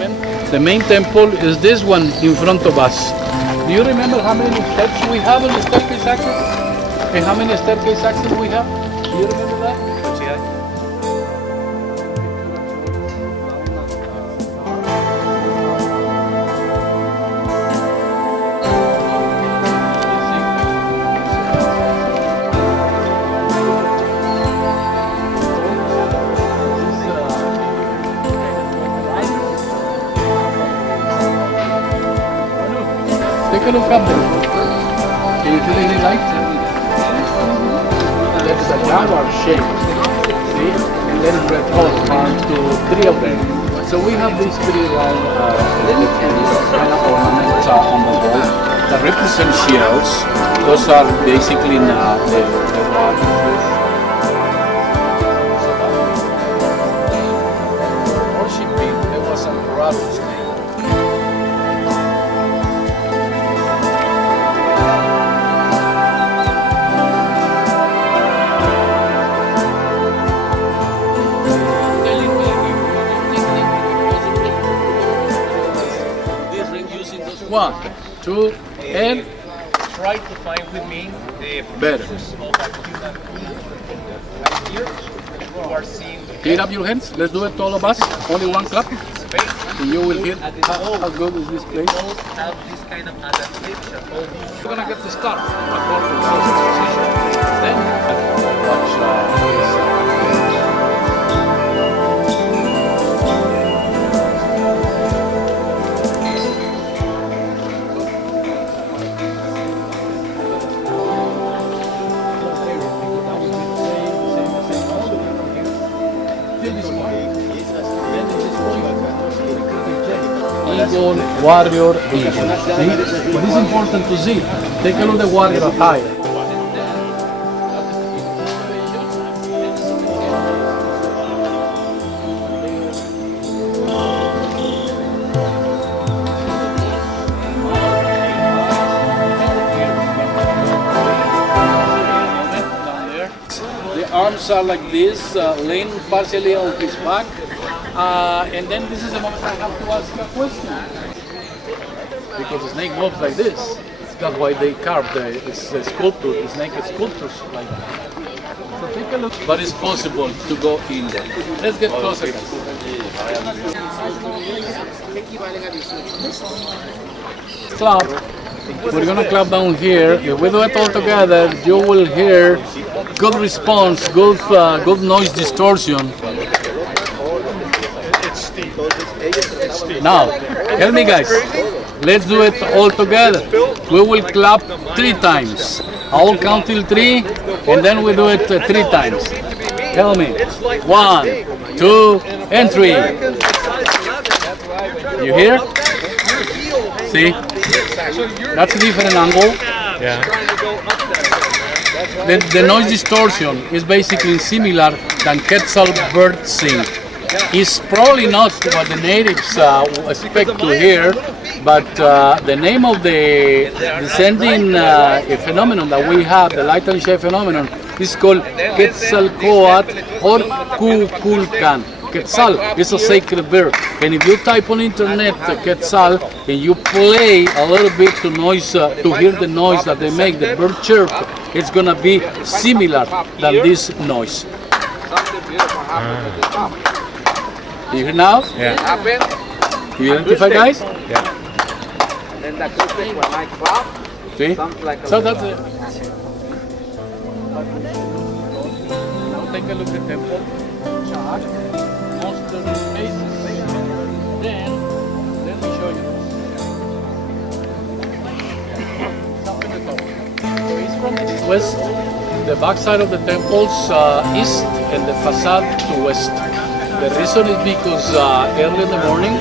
happen. The main temple is this one in front of us. Do you remember how many steps we have on the staircase access? And how many staircase access we have? Do you remember that? Take a look up there. Can you see any light? That's a Java shape. See? And then red hole forms to three of them. So we have these three round kind of ornaments on the wall that represent shells. Those are basically now the worshiping. There was some parables. One, two, and try to find with me the better. Here, you are seeing Clear up your hands. Let's do it, all of us. Only one clap. And you will hear how good is this place. have this kind of adaptation. We're gonna get the start. Then watch Eagle, warrior, eagle. See? But it's important to see. Take a look at the warrior attire. The arms are like this, laying partially on his back. And then this is the moment I have to ask a question. Because the snake moves like this. That's why they carve the sculpture, the snake sculptures like that. So take a look. But it's possible to go in there. Let's get closer. Clap. We're gonna clap down here. If we do it all together, you will hear good response, good noise distortion. Now, help me guys. Let's do it all together. We will clap 3 times. I will count till 3, and then we do it 3 times. Tell me. 1, 2, and 3. You hear? See? That's a different angle. Yeah. The noise distortion is basically similar than Quetzal bird sing. It's probably not what the natives expect to hear, but the name of the descending phenomenon that we have, the light and shade phenomenon, is called Quetzalcoatl or Kukulkan. Quetzal is a sacred bird, and if you type on internet Quetzal and you play a little bit to hear the noise that they make, the bird chirp, it's gonna be similar than this noise. You hear now? Yeah. You identify, guys? Yeah. And the acoustic when I clap, See? sounds like a So that's it. Now take a look at temple. Charge. Monster faces. Then, let me show you this. Something to talk. It's from the west, the back side of the temple's east, and the facade to west. The reason is because early in the morning,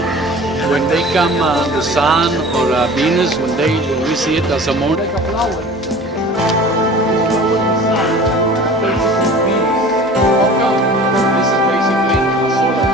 when they come, the sun or Venus, when we see it as a morning, like a flower. This is basically a solar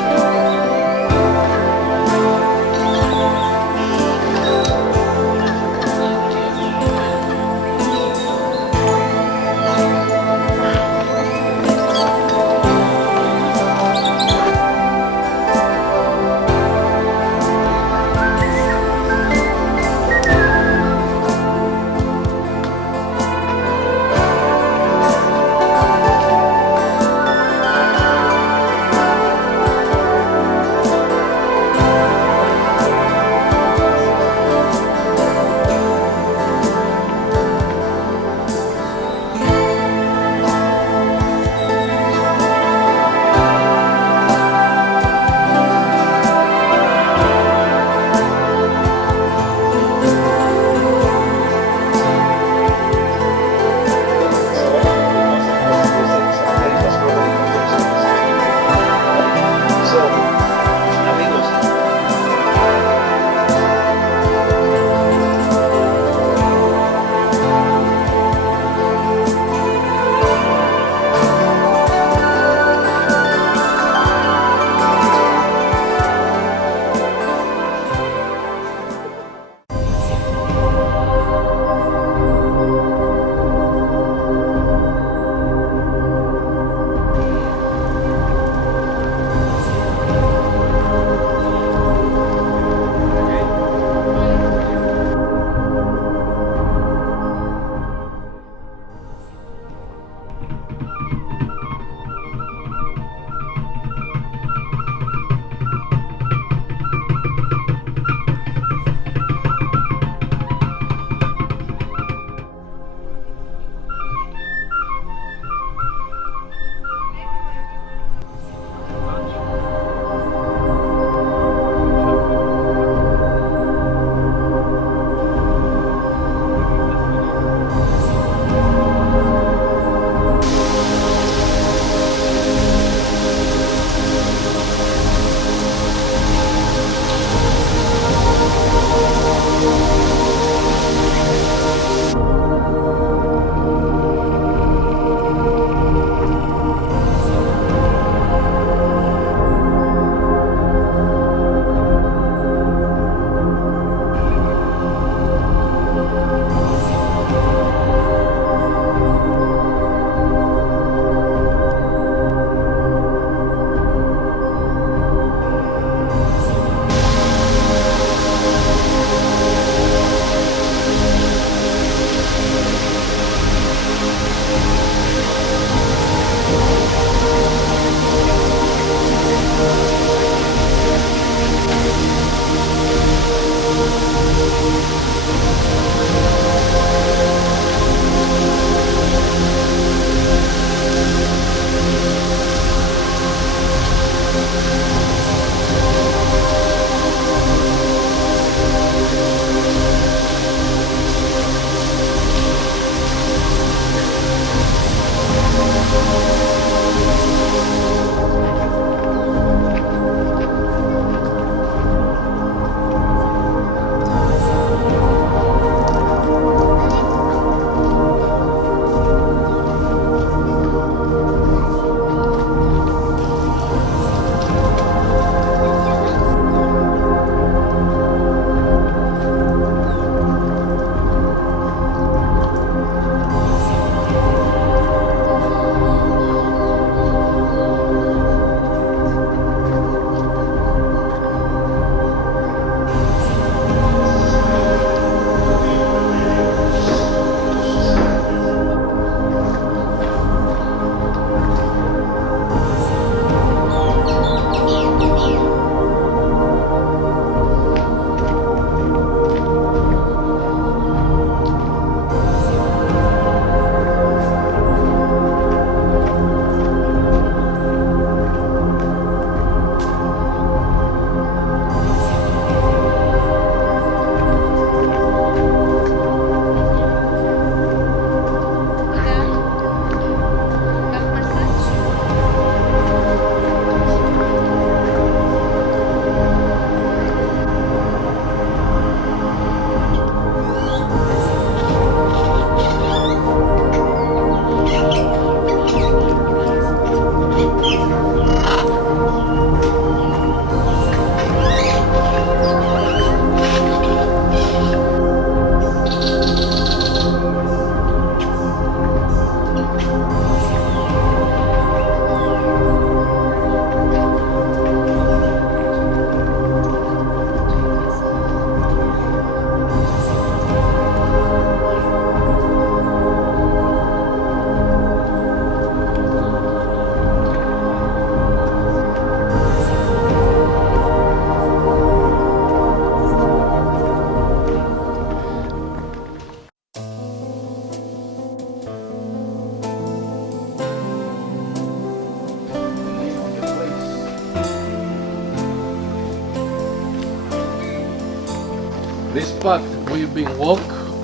This path we've been walk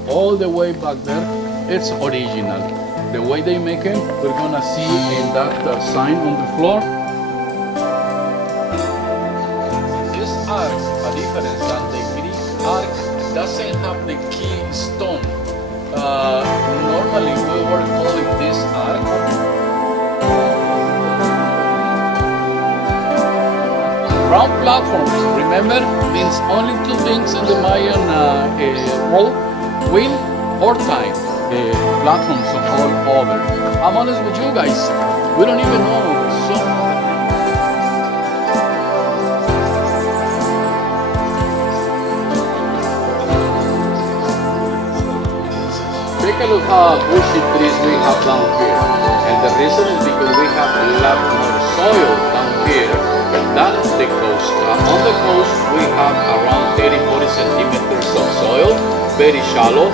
all the way back there. It's original. The way they make it, we're gonna see in that sign on the floor. This arc, a difference than the Greek arc, doesn't have the key stone. Normally we were calling this arc. Round platforms, remember, means only two things in the Mayan world: wind or time. Platforms of all over. I'm honest with you guys, we don't even know some. Take a look how bushy trees we have down here. And the reason is because we have a lot more soil down here than the coast. On the coast we have around 30-40 centimeters of soil, very shallow.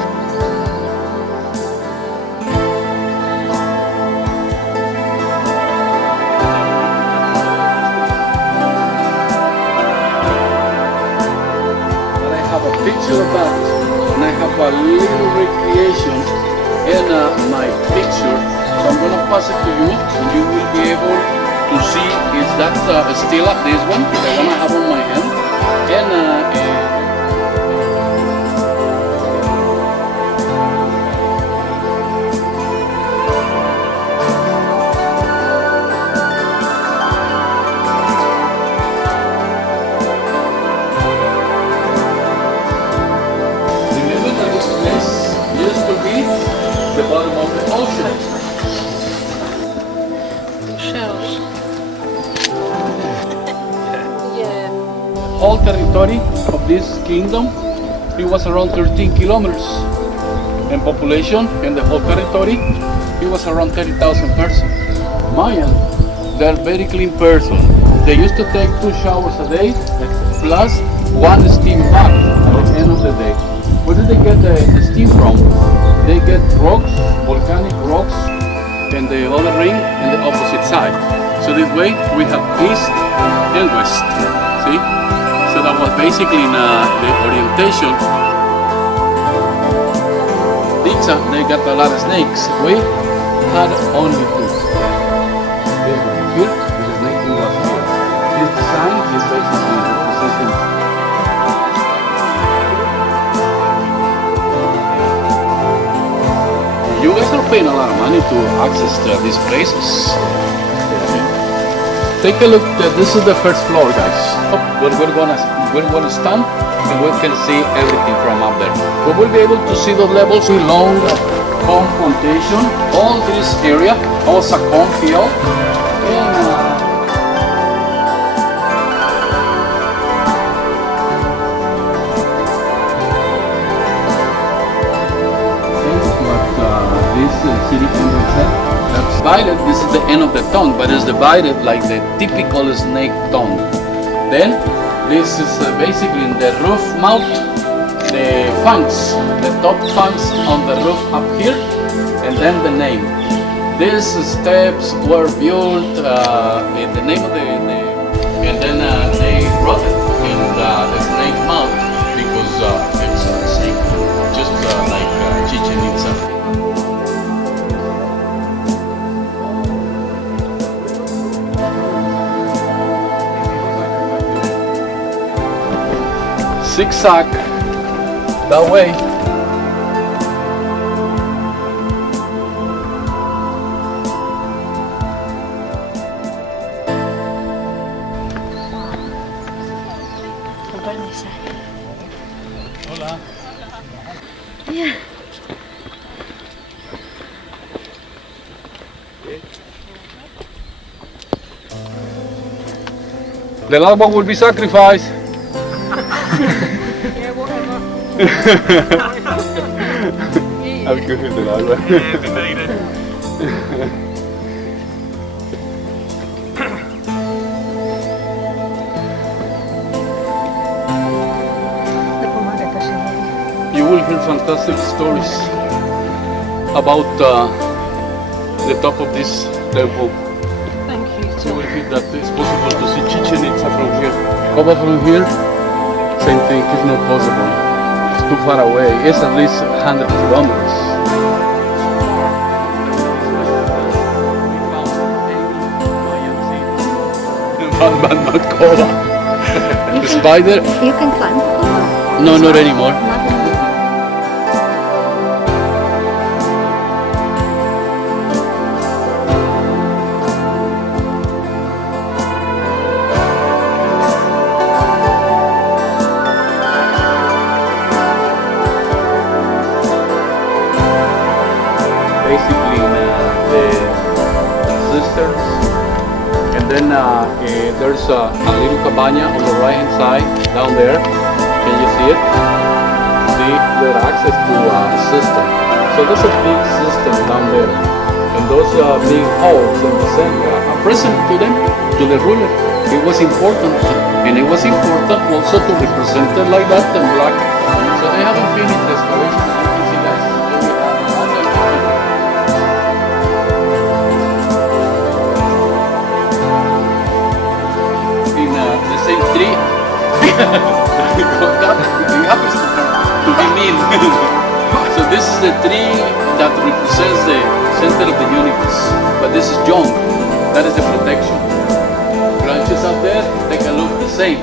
Picture of that, and I have a little recreation in my picture, so I'm going to pass it to you, and you will be able to see is that still at this one, the one I have on my hand, and the bottom of the ocean. Shells. Yeah. Whole territory of this kingdom, it was around 13 kilometers in population, and the whole territory, it was around 30,000 persons. Mayan, they're very clean person. They used to take 2 showers a day, plus 1 steam bath at the end of the day. Where do they get the steam from? They get rocks, volcanic rocks, and the other ring in the opposite side. So this way we have east and west. See? So that was basically the orientation. Itza, they got a lot of snakes. We had only 2. This one here, the snake was here. This design is basically representing. You guys are paying a lot of money to access these places. Take a look. This is the first floor, guys. We're gonna stand and we can see everything from up there. We will be able to see the levels along the corn plantation. All this area, also cornfield, and city entrance, that's divided. This is the end of the tongue, but it's divided like the typical snake tongue. Then this is basically in the roof mouth, the fangs, the top fangs on the roof up here, and then the name. These steps were built in the name of and then they wrote it in the snake mouth because it's a snake, just like Chichen Itza. Zigzag that way. Hola. Yeah. The last one will be sacrificed. Yeah, whatever. Have good with the last one. You will hear fantastic stories about the top of this temple. Thank you. You will hear that it's possible to see Chichen Itza from here. Over from here, same thing, it's not possible. It's too far away. It's at least 100 kilometers. But not koala. The spider? You can climb the koala? No, not anymore. Not anymore. Basically the cisterns, and then there's a little cabana on the right hand side down there. Can you see it? See the access to a cistern. So there's a big cistern down there, and those big holes in the center are present to them, to the ruler. It was important, and it was important also to represent it like that in black. So they haven't finished the excavation. As you can see, guys. The same tree. It happens to be mean. So this is the tree that represents the center of the universe. But this is young. That is the protection. Branches out there, they can look the same.